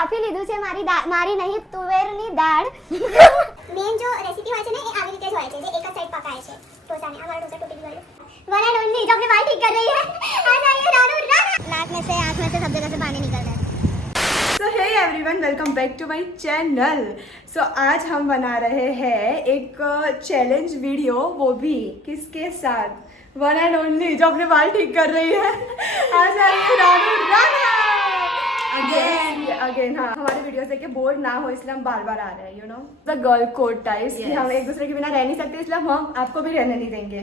બાફી લીધું છે મારી નહીં તુવેરની દાળ મેન જો રેસીપી હોય છે ને એ આવી રીતે જ હોય છે જે એક જ સાઈડ પકાય છે ઢોસાને અમારો ઢોસા ટूटी गया वन एंड ओनली जो अपने बाल ठीक कर रही है आ जाइए रानू राना नाक में से आंख में से सब जगह से पानी निकल रहा है। So hey everyone welcome back to my channel. So आज हम बना रहे हैं एक चैलेंज वीडियो, वो भी किसके साथ, वन एंड ओनली जो अपने बाल ठीक कर रही है। आज आइए रानू राना अगेन। हाँ, हमारे वीडियो से कि बोर ना हो इसलिए हम बार बार आ रहे हैं, you know the girl code types कि हम एक दूसरे के बिना रह नहीं सकते, इसलिए हम आपको भी रहने नहीं देंगे।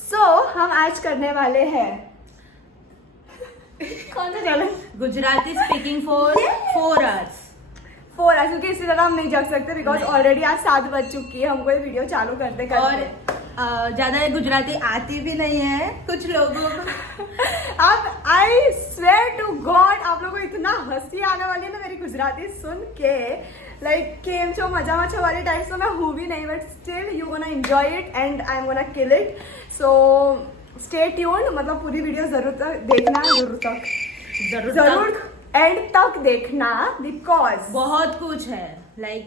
सो हम आज करने वाले हैं कौन सा challenge? Gujarati speaking for 4 hours। 4 hours, क्योंकि इससे ज़्यादा हम नहीं जग सकते बिकॉज ऑलरेडी आज 7 बज चुकी है हमको ये वीडियो चालू करते और करते। ज्यादा गुजराती आती भी नहीं है कुछ लोगों को। अब आई स्वेयर टू गॉड आप लोगों को इतना हंसी आने वाली है ना मेरी गुजराती सुन के, लाइक केम छो मजा मचा वाली टाइप से मैं हूँ भी नहीं, but still you gonna enjoy it and I am gonna kill it. So stay tuned, मतलब पूरी वीडियो जरूर देखना, जरूर एंड तक देखना बिकॉज बहुत कुछ है,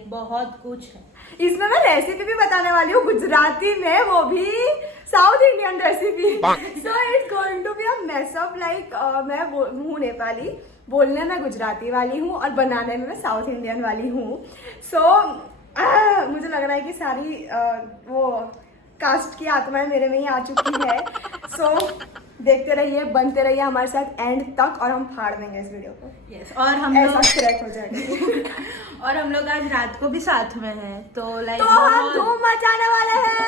बहुत कुछ है इसमें मैं रेसिपी भी बताने वाली हूँ गुजराती में, वो भी south Indian recipe. So it's going to be a mashup. Like मैं हूँ नेपाली, बोलने में गुजराती वाली हूँ और बनाने में मैं साउथ इंडियन वाली हूँ। सो मुझे लग रहा है कि सारी वो कास्ट की आत्माएं मेरे में ही आ चुकी है। सो देखते रहिए, बनते रहिए हमारे साथ एंड तक और हम फाड़ देंगे इस वीडियो को। यस, और हम ऐसा लोग क्रैक हो जाएगा। और हम लोग आज रात को भी साथ में हैं, तो तो हम धूम मचाने वाले हैं।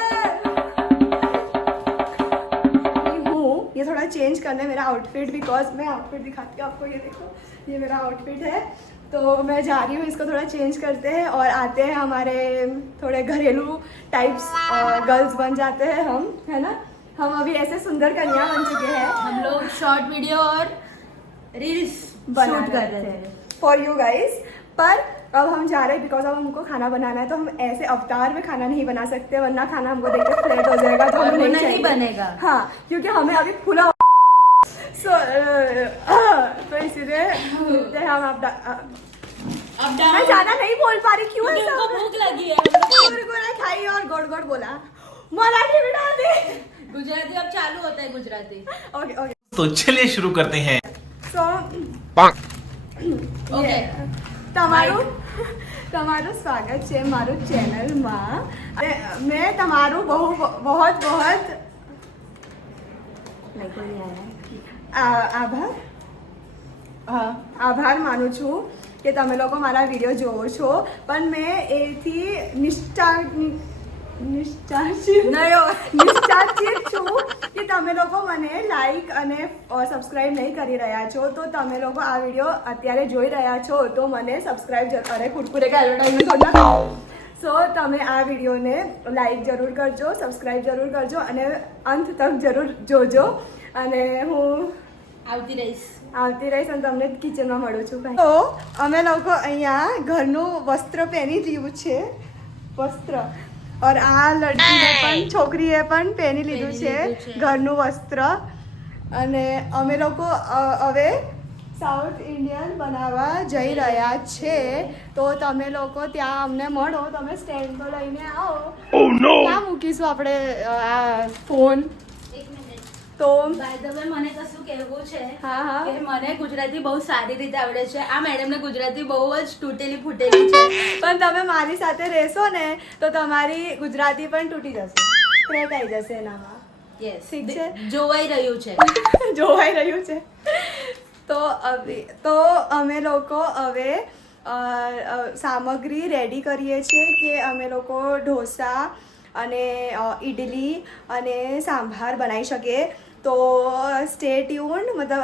ये थोड़ा चेंज करना है मेरा आउटफिट, बिकॉज मैं आउटफिट दिखाती हूँ आपको, ये देखो ये मेरा आउटफिट है। तो मैं जा रही हूँ, इसको थोड़ा चेंज करते हैं और आते हैं हमारे थोड़े घरेलू टाइप्स गर्ल्स बन जाते हैं हम, है ना। हम अभी ऐसे सुंदर कन्या बन चुके हैं। हम लोग शॉर्ट वीडियो और रील्स शूट कर रहे थे फॉर यू गाइस। पर अब हम जा रहे हैं बिकॉज अब हमको खाना बनाना है, तो हम ऐसे अवतार में खाना नहीं बना सकते, वरना खाना हमको देख के फ्लैट हो जाएगा, तो और हमें वो नहीं नहीं चाहिए। बनेगा। हाँ, क्योंकि हमें अभी खुला तो इसीलिए हम अब मैं ज्यादा नहीं बोल पा रही, क्यों ऐसा? उनको भूख लगी है। खाई और गोड़ गोड़ बोला मराठी बिठा दे। गुजराती अब चालू होता है गुजराती। ओके ओके, तो चलिए शुरू करते हैं। सो ओके, તમારું સ્વાગત છે મારું ચેનલમાં। मैं તમારું बहुत આભાર માનું છું કે તમે લોકો મારા વિડીયો જોવો છો, પણ मैं એથી નિશ્ચિત છું કે તમે લોકો મને લાઈક અને સબસ્ક્રાઇબ નહીં કરી રહ્યા છો, તો તમે લોકો આ વિડીયો અત્યારે જોઈ રહ્યા છો તો મને સબસ્ક્રાઇબ અરે કુરકુરે का एडवर्टाइजमेंट થોડા। સો તમે આ વિડીયોને લાઈક જરૂર કરજો, સબસ્ક્રાઇબ જરૂર કરજો અને અંત તક જરૂર જોજો, અને હું આવતી રહીશ અને તમને કિચનમાં મળું છું। તો અમે લોકો અહીંયા ઘરનું વસ્ત્ર પહેરી લીધું છે, વસ્ત્ર, और आ लड़की पण छोकरीए पण પહેરી લીધું છે ઘરનું વસ્ત્ર, અને અમે લોકો હવે સાઉથ ઇન્ડિયન બનાવવા જઈ રહ્યા છે। તો તમે લોકો ત્યાં અમને મળો, તમે સ્ટેન્ડ તો લઈને આવો। ક્યાં મૂકીશું આપણે આ ફોન? તો બાય ધ વે મને કશું કહેવું છે હા હા, કે મને ગુજરાતી બહુ સારી રીતે આવડે છે, આ મેડમને ગુજરાતી બહુ જ તૂટેલી ફૂટેલી છે, પણ તમે મારી સાથે રહેશો ને તો તમારી ગુજરાતી પણ તૂટી જશે, ક્રેક આવી જશે એનામાં। યસ, ઠીક છે, જોવાઈ રહ્યું છે જોવાઈ રહ્યું છે। તો અમે લોકો હવે સામગ્રી રેડી કરીએ છીએ કે અમે લોકો ઢોસા અને ઇડલી અને સાંભાર બનાવી શકીએ। તો સ્ટે ટ્યુન્ડ, मतलब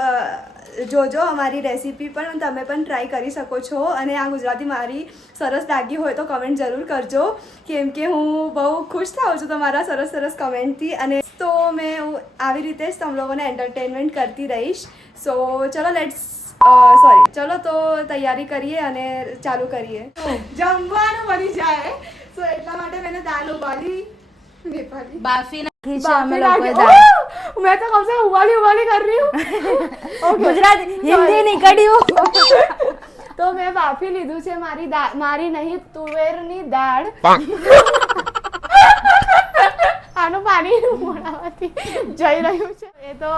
જોજો અમારી રેસીપી પણ તમે પણ ટ્રાય કરી શકો છો, અને આ ગુજરાતી મારી સરસ લાગી હોય તો કમેન્ટ જરૂર કરજો, કેમ કે હું બહુ ખુશ થાઉં છું તમારા સરસ કમેન્ટથી। અને તો મેં આવી રીતે જ તમ લોકોને એન્ટરટેનમેન્ટ કરતી રહીશ। સો ચલો તો તૈયારી કરીએ અને ચાલુ કરીએ। જમવાનું બની જાય, સો એટલા માટે મેં દાળ ઉબાલી બાફી નાખી છે અમે बाफी લોકોએ डाली। દાળ। ओह, मैं तो कब से उबाली कर रही हूँ। ગુજરાતી હિન્દી નીકળ્યું। તો મેં બાફી લીધું છે મારી નહીં તુવેરની દાળ. આનું પાણી મોઢામાંથી જઈ રહ્યું છે. એ તો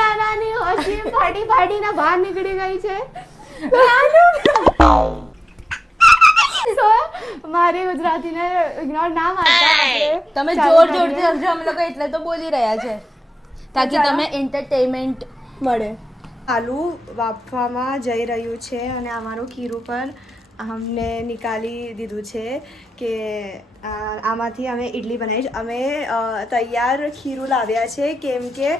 રાનાની હોશી ફાડીને બહાર નીકળી ગઈ છે. So, મારી ગુજરાતીને ઇગ્નોર ના મારતા આપણે તમે ચાલુ જોરથી કરીએ. સમજો, અમે લોકો એટલે તો બોલી રહ્યા છે તાકી ચાલો. તમે એન્ટરટેનમેન્ટ મળે. આલુ બાફવામાં જઈ રહ્યું છે અને અમારું ખીરું પર અમને નિકાલી દીધું છે કે આમાંથી અમે ઇડલી બનાવી છે. અમે તૈયાર ખીરું લાવ્યા છે કેમ કે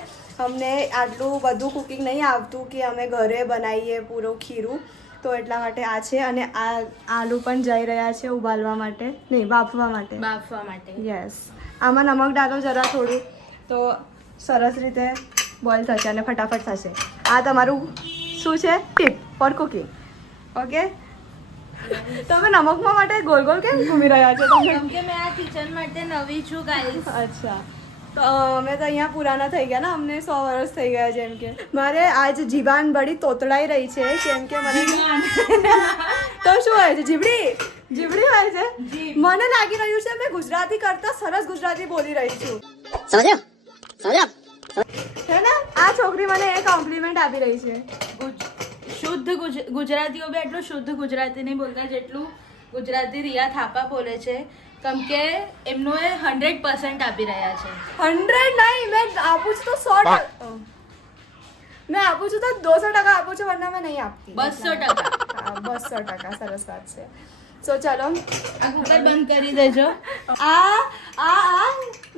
અમને આટલું બધું કુકિંગ નહીં આવતું કે અમે ઘરે બનાવીએ પૂરું ખીરું. તો એટલા માટે આ છે અને આ આલુ પણ જઈ રહ્યા છે ઉબાલવા માટે, નહીં બાફવા માટે. યસ, આમાં નમક ડાલો જરા થોડું, તો સરસ રીતે બોઇલ થશે અને ફટાફટ થશે. આ તમારું શું છે ટીપ ફોર કુકિંગ. ઓકે, તમે નમકમાં માટે ગોલ ગોલ કેમ ઘૂમી રહ્યા છો તમે? કેમ કે મેં આ કિચન માટે નવી છું ગાઈસ. અચ્છા, તો અમે તો અહીંયા પુરાના થઈ ગયા ને, અમને 100 વર્ષ થઈ ગયા. જેમ કે મારે આજ જીબાન બડી તોતડાઈ રહી છે કેમ કે મને તો શું હોય છે? જીબડી હોય છે. મને લાગી રહ્યું છે મેં ગુજરાતી કરતા સરસ ગુજરાતી બોલી રહી છું. છે ને? આ છોકરી મને એ કોમ્પ્લિમેન્ટ આપી રહી છે. શુદ્ધ ગુજરાતીઓ બી એટલું શુદ્ધ ગુજરાતી નહીં બોલતા જેટલું ગુજરાતી રિયા થાપા બોલે છે. કેમ કે એમનો એ 100% આપી રહ્યા છે. 100 નહીં, મેં આપું છું તો 100%. મેં આપું છું તો 200% આપું છું, વરના મેં નહીં આપતી. 200%. હા, 200%. સરસ વાત છે. સો ચલો, આ કુકર બંધ કરી દેજો. આ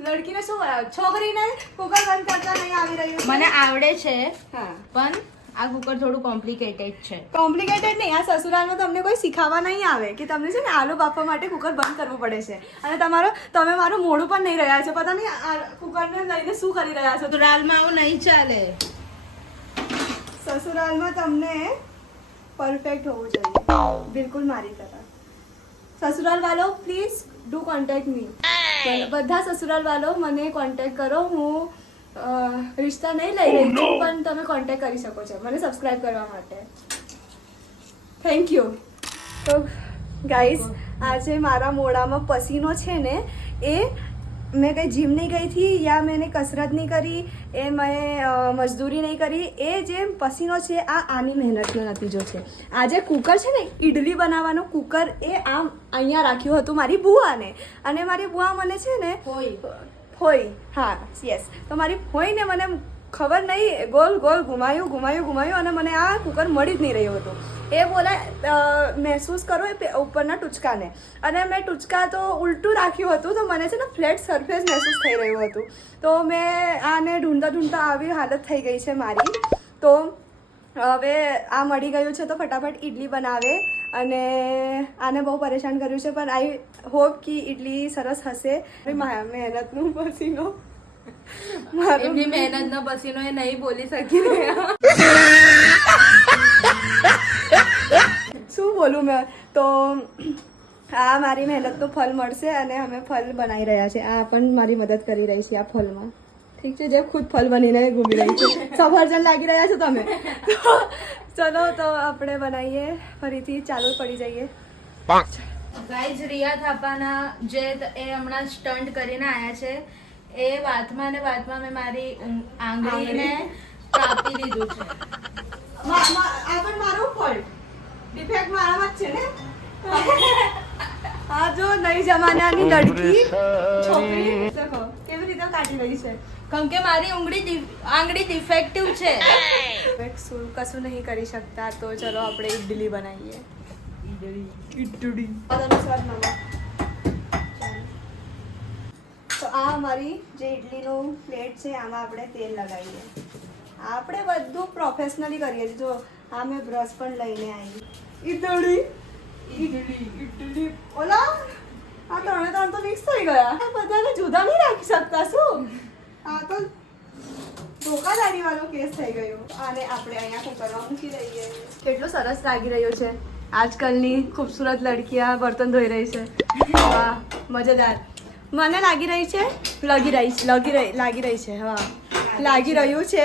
લડકીને શું કરાવ? છોકરીને કુકર બંધ કરતા નહીં આવી રહ્યું છે. મને આવડે છે હા, પણ આ કુકર થોડું કોમ્પ્લિકેટેડ છે. કોમ્પ્લિકેટેડ નહીં. આ સસુરાલમાં તમને કોઈ શીખાવા નહીં આવે કે તમને છે ને આલુ બાફવા માટે કુકર બંધ કરવું પડે છે. અને તમે મારું મોઢું પણ નહીં રહ્યા છો. પતા નહીં આ કુકરને લઈને શું કરી રહ્યા છો. તો દાલમાં આવું નહીં ચાલે. સસુરાલમાં તમને પરફેક્ટ હોવું જોઈએ, બિલકુલ મારી તરફ. સસુરાલ વાલો પ્લીઝ ડુ કોન્ટેક્ટ મી. બધા સસુરાલ વાલો મને કોન્ટેક્ટ કરો. હું રિશ્તા નહીં લઈ રહી છું, પણ તમે કોન્ટેક્ટ કરી શકો છો મને સબસ્ક્રાઇબ કરવા માટે. Thank you. તો ગાઈઝ, આજે મારા મોઢામાં પસીનો છે ને, એ મેં કંઈ જીમ નહીં ગઈ હતી યા મેં કસરત નહીં કરી, એ મેં મજદૂરી નહીં કરી. એ જે પસીનો છે આની મહેનતનો નતીજો છે. આ જે કુકર છે ને ઇડલી બનાવવાનું કુકર, એ આમ અહીંયા રાખ્યું હતું મારી બુઆને. અને મારી બુઆ મને છે ને ફોઈ, હા યસ, તો મારી ફોઈને મને ખબર નહીં ગોલ ગોલ ઘુમાયું અને મને આ કુકર મળી જ નહીં રહ્યું હતું. એ બોલે મહેસૂસ કરો એ ઉપરના ટૂચકાને, અને મેં ટૂચકા તો ઉલટું રાખ્યું હતું, તો મને છે ને ફ્લેટ સરફેસ મહેસૂસ થઈ રહ્યું હતું. તો મેં આને ઢૂંઢતા આવી હાલત થઈ ગઈ છે મારી. તો હવે આ મળી ગયું છે તો ફટાફટ ઇડલી બનાવે. અને આને બહુ પરેશાન કર્યું છે, પણ આઈ હોપ કે ઇડલી સરસ હશે. મહેનતનું પસીનો, એમની મહેનતનો પસીનો એ નહીં બોલી શકી રહ્યા. શું બોલું મેં? તો આ મારી મહેનતનું ફલ મળશે અને અમે ફલ બનાવી રહ્યા છે. આ પણ મારી મદદ કરી રહી છે આ ફલમાં. ઠીક છે, જે ખુદ ફલ બનીને ઘૂમી રહી છે. સફરજન લાગી રહ્યા છો તમે. ચલો તો આપણે બનાવીએ, ફરીથી ચાલુ પડી જઈએ. ગાઈઝ, રિયા થાપાના જે એ હમણાં સ્ટન્ટ કરીને આવ્યા છે, એ વાતમાં ને વાતમાં મેં મારી આંગળીને કાપી દીધું છે. આ પણ મારો ફોલ્ટ, ડિફેક્ટ મારામાં જ છે ને. આ જો નઈ જમાનાની લડકી છોકરી દેખો કેવી રીતે કાઢી રહી છે. કેમ કે મારી આંગળી ડિફેક્ટિવ છે. કશું નહીં કરી શકતા. તો ચલો આપણે ઇડલી બનાવીએ. ઇડલી તો આ અમારી જે ઇડલીનું પ્લેટ છે, આમાં આપણે તેલ લગાવીએ. આપણે બધું પ્રોફેશનલી કરીએ છીએ. જો આ મેં બ્રશ પણ લઈને આવી. ઇડલી ઓલા આ ત્રણ તો મિક્સ થઈ ગયા. બધાને જુદા નહીં રાખી શકતા શું? આ તો ધોકાધારી વાળો કેસ થઈ ગયો. આને આપણે અહીંયા કુકરમાં મૂકી દઈએ. કેટલું સરસ લાગી રહ્યું છે. આજકાલની ખૂબસૂરત લડકીયા બર્તન ધોઈ રહી છે. વાહ, મજેદાર. મને લાગી રહી છે, લાગી રહી છે. હા, લાગી રહ્યું છે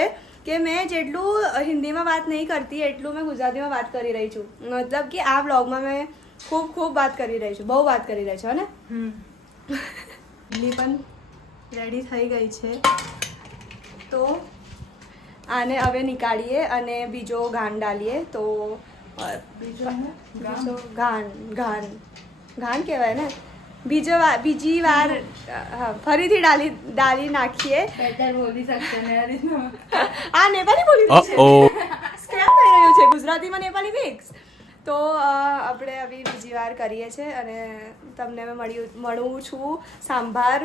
કે મેં જેટલું હિન્દીમાં વાત નહીં કરતી એટલું મેં ગુજરાતીમાં વાત કરી રહી છું. મતલબ કે આ બ્લોગમાં મેં ખૂબ વાત કરી રહી છું, બહુ વાત કરી રહી છું. ને ઇડલી પણ રેડી થઈ ગઈ છે, તો આને હવે નીકાળીએ અને બીજો ઘાન ડાલીએ. તો બીજો ઘાન કહેવાય ને, બીજી વાર ફરીથી ડાલી નાખીએ. બેટર બોલી શકશે ને આ રીતના. આ નેપાળી બોલી રહી છે, સ્કેમ થઈ રહ્યું છે ગુજરાતીમાં નેપાળી મિક્સ. તો આપણે હવે બીજી વાર કરીએ છીએ અને તમને મેં મળું છું સાંભાર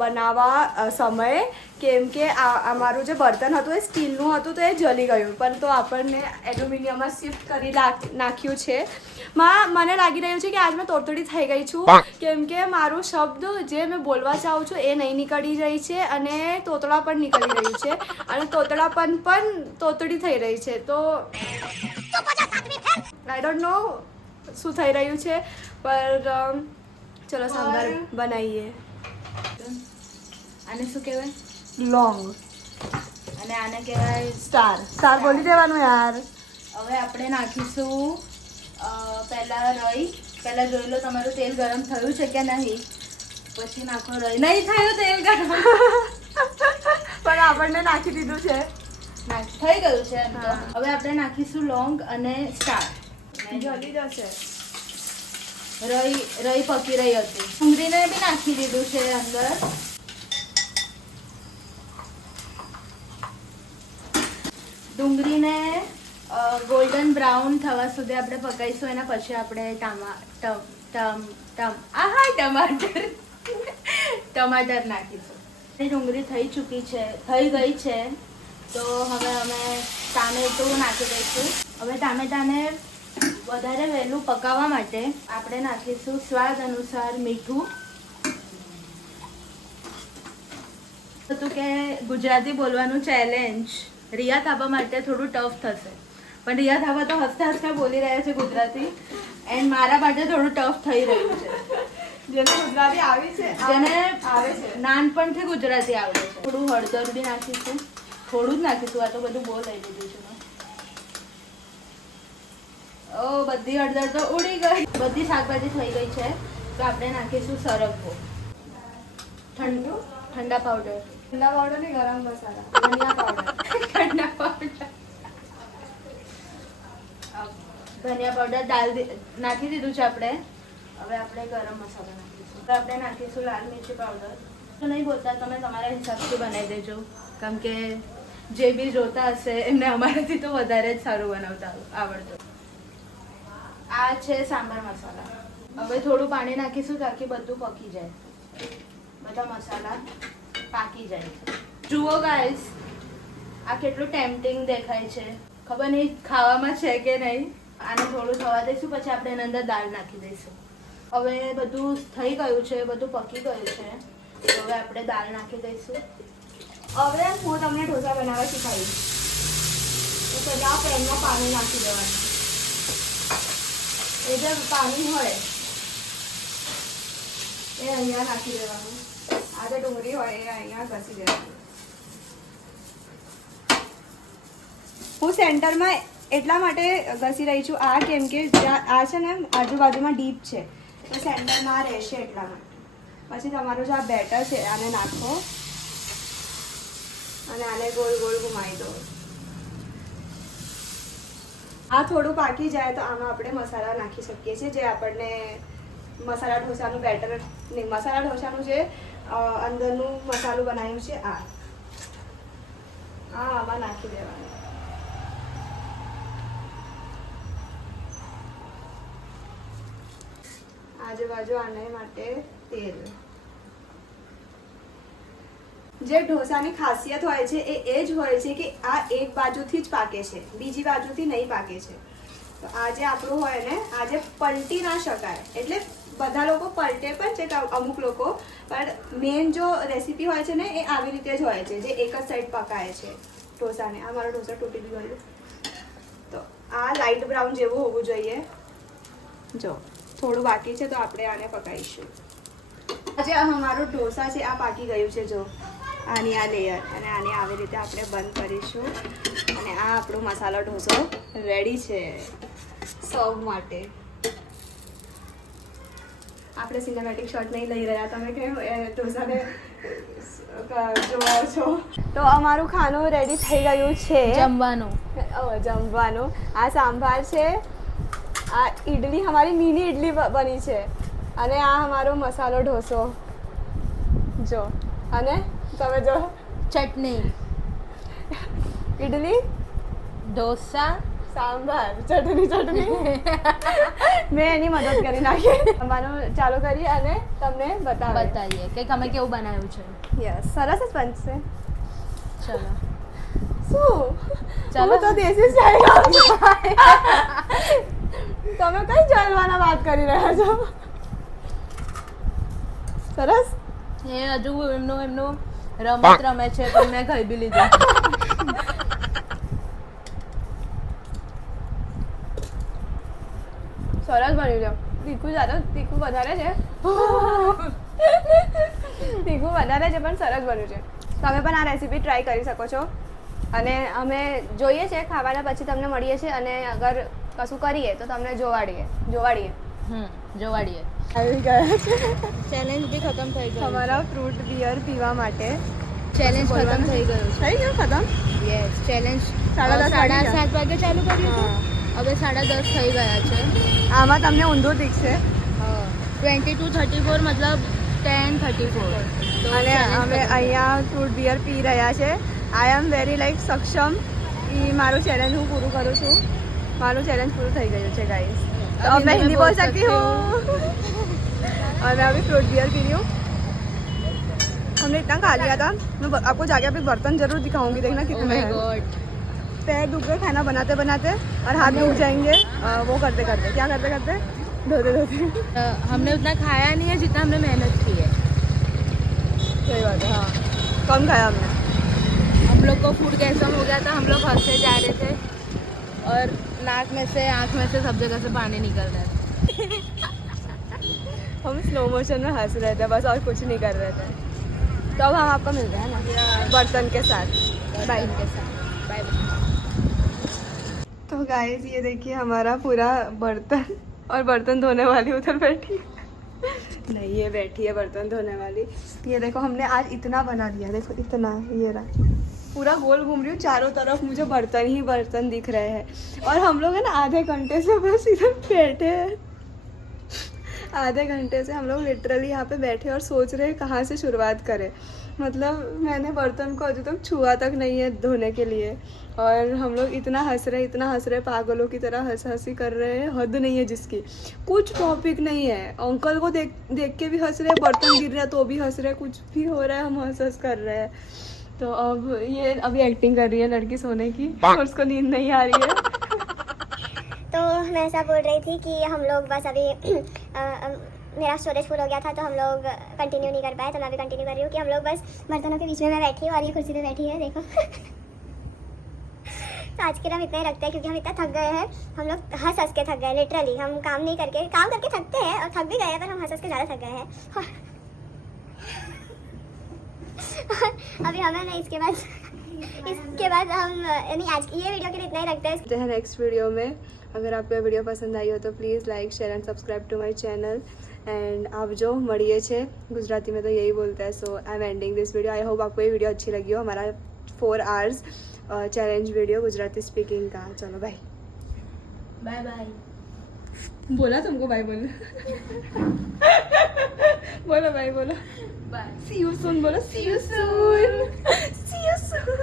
બનાવવા સમયે. કેમ કે અમારું જે બર્તન હતું એ સ્ટીલનું હતું, તો એ જલી ગયું, પણ તો આપણને એલ્યુમિનિયમમાં શિફ્ટ કરી નાખ્યું છે. મને લાગી રહ્યું છે કે આજ મેં તોતડી થઈ ગઈ છું, કેમ કે મારું શબ્દ જે મેં બોલવા ચાહું છું એ નહીં નીકળી રહી છે અને તોતડા પણ નીકળી રહ્યું છે અને તોતડાપન પણ તોતડી થઈ રહી છે. તો આઈ ડોન્ટ નો શું થઈ રહ્યું છે, પર ચલો સાંભાર બનાવીએ. આને શું કહેવાય? લોંગ. અને આને કહેવાય સ્ટાર બોલી દેવાનું યાર. હવે આપણે નાખીશું પહેલાં રાઈ. પહેલાં જોઈ લો તમારું તેલ ગરમ થયું છે કે નહીં, પછી નાખો રાઈ. નહીં થયું તેલ ગરમ પણ આપણને નાખી દીધું છે, થઈ ગયું છે એમ તો. હવે આપણે નાખીશું લોંગ અને સ્ટાર. જલી જશે. રઈ પકી રહી હતી. ડુંગળીને બી નાખી દીધું છે અંદર. ડુંગળીને ગોલ્ડન બ્રાઉન થવા સુધી આપણે પકાવીશું. એના પછી આપણે ટમાટર નાખીશું. ડુંગળી થઈ ગઈ છે, તો હવે અમે ટામેટું નાખી દઈશું. હવે ટામેટાને વધારે વહેલું પકાવવા માટે આપણે નાખીશું સ્વાદ અનુસાર મીઠું. હતું કે ગુજરાતી બોલવાનું ચેલેન્જ રિયા થાપા માટે થોડું ટફ થશે, પણ રિયા થાપા તો હસતા બોલી રહ્યા છે ગુજરાતી, એન્ડ મારા માટે થોડું ટફ થઈ રહ્યું છે. જેને ગુજરાતી આવી છે, જેને આવે છે, નાનપણથી ગુજરાતી આવડે છે. થોડું હળદર બી નાખીશું, થોડું જ નાખીશું. આ તો બધું બહુ લઈ લીધું છે. ઓ બધી હળદર તો ઉડી ગઈ. બધી શાકભાજી થઈ ગઈ છે, તો આપણે નાખીશું સરગવો, ઠંડા પાવડર, ને ગરમ મસાલા, ધનિયા પાવડર, ધનિયા પાવડર નાખી દીધું છે આપણે. હવે આપણે ગરમ મસાલો નાખીશું. તો આપણે નાખીશું લાલ મિરચી પાવડર. તો નહીં બોલતા, તમે તમારા હિસાબથી બનાવી દેજો, કેમ કે જે બી જોતા હશે એમને અમારાથી તો વધારે જ સારું બનાવતા આવડતું. આ છે સાંભાર મસાલા. હવે થોડું પાણી નાખીશું તાકી બધું પકી જાય, બધા મસાલા પાકી જાય. જુઓ ગાઈસ, આ કેટલું ટેમ્પટિંગ દેખાય છે. ખબર નહીં ખાવામાં છે કે નહીં. આને થોડું થવા દઈશું, પછી આપણે એની અંદર દાળ નાખી દઈશું. હવે બધું થઈ ગયું છે, બધું પકી ગયું છે, તો હવે આપણે દાળ નાખી દઈશું. હવે હું તમને ઢોસા બનાવવા શીખવાડીશ. તો પહેલાં પેનમાં પાણી નાખી દેવાનું. એ જે પાણી હોય એ અહીંયા નાખી દેવાનું. આ જે ડુંગળી હોય એ અહીંયા ઘસી દેવાનું. હું સેન્ટરમાં એટલા માટે ઘસી રહી છું આ, કેમ કે આ છે ને આજુબાજુમાં ડીપ છે, તો સેન્ટરમાં રહેશે એટલા માટે. પછી તમારું જે આ બેટર છે આને નાખો અને આને ગોળ ગોળ ઘુમાવી દો. આ થોડું પાકી જાય તો આમાં આપણે મસાલા નાખી શકીએ છીએ, જે આપણને મસાલા ઢોસાનું બેટર નહીં, મસાલા ઢોસાનું જે અંદરનું મસાલું બનાવ્યું છે આમાં નાખી દેવાનું. આજુબાજુ આને માટે તેલ. જે ઢોસાની ખાસિયત હોય છે એ જ હોય છે કે આ એક બાજુથી જ પાકે છે, બીજી બાજુથી નહીં પાકે છે. તો આ જે આપણું હોય ને, આજે પલટી ના શકાય. એટલે બધા લોકો પલટે પણ છે, અમુક લોકો, પણ મેઇન જો રેસીપી હોય છે ને એ આવી રીતે જ હોય છે, જે એક જ સાઈડ પકાય છે ઢોસાને. આ મારો ઢોસા તૂટી ગયું. તો આ લાઇટ બ્રાઉન જેવું હોવું જોઈએ. જો થોડું બાકી છે, તો આપણે આને પકાવીશું. આજે અમારો ઢોસા છે આ પાકી ગયું છે. જો આની આ લેયર અને આને આવી રીતે આપણે બંધ કરીશું અને આ આપણો મસાલો ઢોસો રેડી છે સર્વ માટે. આપણે સિનેમેટિક શોટ નહીં લઈ રહ્યા, તમે કેમ ઢોસાને જોવો છો. તો અમારું ખાનું રેડી થઈ ગયું છે જમવાનું. જમવાનું. આ સાંભાર છે, આ ઈડલી અમારી મિની ઈડલી બની છે અને આ અમારો મસાલો ઢોસો જો. અને તમે જો ચટણી, ઈડલી, ઢોસા, સાંભાર, ચટણી મેં એની મદદ કરી નાખી. જમવાનું ચાલુ કરી અને તમને બતાવીએ કે અમે કેવું બનાવ્યું છે. યસ, સરસ જ બનશે. ચલો શું ચાલો. હું તો દેશી સ્ટાઈલ તમે કઈ જલવાના વાત કરી રહ્યા છો. સરસ. એ હજુ એમનું રમત રમે છે તો મેં ખાઈ બી લીધું. સરસ બન્યું છે. તીખું વધારે છે તીખું વધારે છે પણ સરસ બન્યું છે. તમે પણ આ રેસીપી ટ્રાય કરી શકો છો અને અમે જોઈએ છે ખાવાના પછી તમને મળીએ છીએ અને અગર કશું કરીએ તો તમને જોવાડીએ. જોવાડીએ. આવી ગયા ચેલેન્જ બી ખતમ થઈ ગયું. તમારા ફ્રૂટ બિયર પીવા માટે ચેલેન્જ ખતમ થઈ ગયું છે. થઈ ગયું ખતમ. યસ, ચેલેન્જ 7:30 વાગે ચાલુ કર્યું હતું. હવે 10:30 થઈ ગયા છે. આમાં તમને ઊંધું દીખશે 22:34 મતલબ 10:34. અને અમે અહીંયા ફ્રૂટ બિયર પી રહ્યા છે. આઈ એમ વેરી લાઈક સક્ષમ એ મારું ચેલેન્જ હું પૂરું કરું છું. મારું ચેલેન્જ પૂરું થઈ ગયું છે ગાઈસ. तो अब मैं हिंदी बोल सकती हूँ और मैं अभी फ्रूट बियर पी रही हूँ. हमने इतना खा लिया था. मैं आपको जाके अभी बर्तन जरूर दिखाऊंगी, देखना कितने हैं. पैर दुख गए खाना बनाते बनाते और हाथ में उठ जाएंगे वो करते करते. क्या करते करते धोते धोते. हमने उतना खाया नहीं है जितना हमने मेहनत की है. सही बात है. हाँ, कम खाया हमने. हम लोग को फूड कैसा हो गया था, हम लोग हंसते जा रहे थे और नाक में से आँख में से सब जगह से पानी निकल रहा था. हम स्लो मोशन में हंस रहे थे बस और कुछ नहीं कर रहे थे. तो अब हम आपको मिल रहे हैं ना बर्तन के साथ. बाय के साथ. बाय. तो गाइस ये देखिए हमारा पूरा बर्तन और बर्तन धोने वाली उधर बैठी है. नहीं, ये बैठी है बर्तन धोने वाली. ये देखो हमने आज इतना बना लिया. देखो इतना, ये रहा. पूरा गोल घूम रही हूँ, चारों तरफ मुझे बर्तन ही बर्तन दिख रहे हैं. और हम लोग है ना आधे घंटे से बस इधर बैठे हैं. आधे घंटे से हम लोग लिटरली यहाँ पे बैठे और सोच रहे हैं कहाँ से शुरुआत करें. मतलब मैंने बर्तन को अभी तक छुआ तक नहीं है धोने के लिए. और हम लोग इतना हंस रहे पागलों की तरह हंसी कर रहे हैं. हद नहीं है जिसकी. कुछ टॉपिक नहीं है. अंकल को देख के भी हंस रहे, बर्तन गिर रहे तो भी हंस रहे, कुछ भी हो रहा है हम हंस कर रहे हैं. तो अब ये अभी एक्टिंग कर रही है लड़की सोने की और उसको नींद नहीं आ रही है. तो मैं ऐसा बोल रही थी कि हम लोग बस अभी मेरा स्टोरेज फुल हो गया था तो हम लोग कंटिन्यू नहीं कर पाए. तो मैं अभी कंटिन्यू कर रही हूँ कि हम लोग बस बर्तनों के बीच में मैं बैठी हूँ और ये कुर्सी पे बैठी है देखो. तो आज के लिए हम इतना ही रखते हैं क्योंकि हम इतना थक गए हैं. हम लोग हंस हंस के थक गए लिटरली. हम काम करके थकते हैं और थक भी गए हैं पर हम हंस हंस के ज़्यादा थक गए हैं. अभी हमें नहीं इसके बाद हम नहीं आज ये वीडियो के लिए इतना ही रखते हैं. मिलते हैं नेक्स्ट वीडियो में. अगर आपको ये वीडियो पसंद आई हो तो please like share and subscribe to my channel. And आप जो મળીએ છે गुजराती में तो यही बोलते हैं. So I am ending this video. I hope आपको ये वीडियो अच्छी लगी हो. हमारा 4 hours challenge video Gujarati speaking का. चलो बाय. Bye bye. बोला तुमको बाय बोलना. बोलो बाय बोलो. बाय. सी यू सून बोलो. See you soon. See you soon.